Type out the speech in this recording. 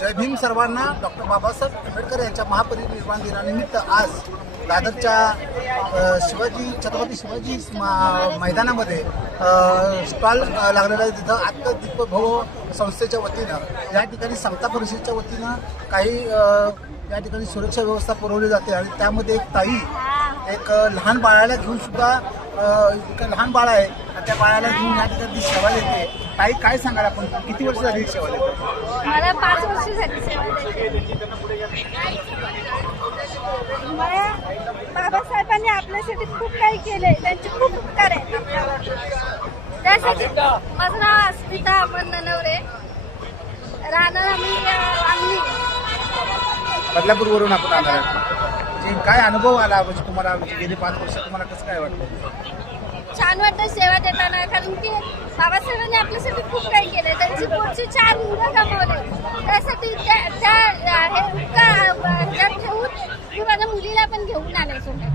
जय भीम सर्वांना. डॉक्टर बाबासाहेब आंबेडकर यांच्या महापरिनिर्वाण दिनानिमित्त आज दादरच्या छत्रपती शिवाजी मैदानामध्ये स्टॉल लागलेला आहे. तिथं आत्मदीपभव संस्थेच्या वतीनं या ठिकाणी समता परिषदेच्या वतीनं काही या ठिकाणी सुरक्षा व्यवस्था पुरवली जाते आणि त्यामध्ये एक ताई एक लहान बाळाला घेऊन सुद्धा एक लहान बाळ आहे त्या बाळाला घेऊन या ठिकाणी सेवा देते. ताई, काय सांगाल आपण, किती वर्ष झाली सेवा देते? मला 5 वर्ष झाली सेवा देते. बाबासाहेबांनी आपल्यासाठी खूप काही केलंय, त्यांचे खूप उपकार आहेत आपल्यावर. त्यासाठी माझं नाव अस्मिता अमन ननवरे, राहणार आम्ही वांगणी. बदलापूरवरून आपण आला आहे. काय अनुभव आला म्हणजे तुम्हाला, गेले 5 वर्ष तुम्हाला कसं काय वाटतं? छान वाटतं सेवा देताना, कारण की बाबासाहेबांनी आपल्यासाठी खूप काही केलंय. त्यांची पुढची 4 मुलं गमावले, त्यासाठी हे उपकार ठेवून मी माझ्या मुलीला पण घेऊन आले सोबत.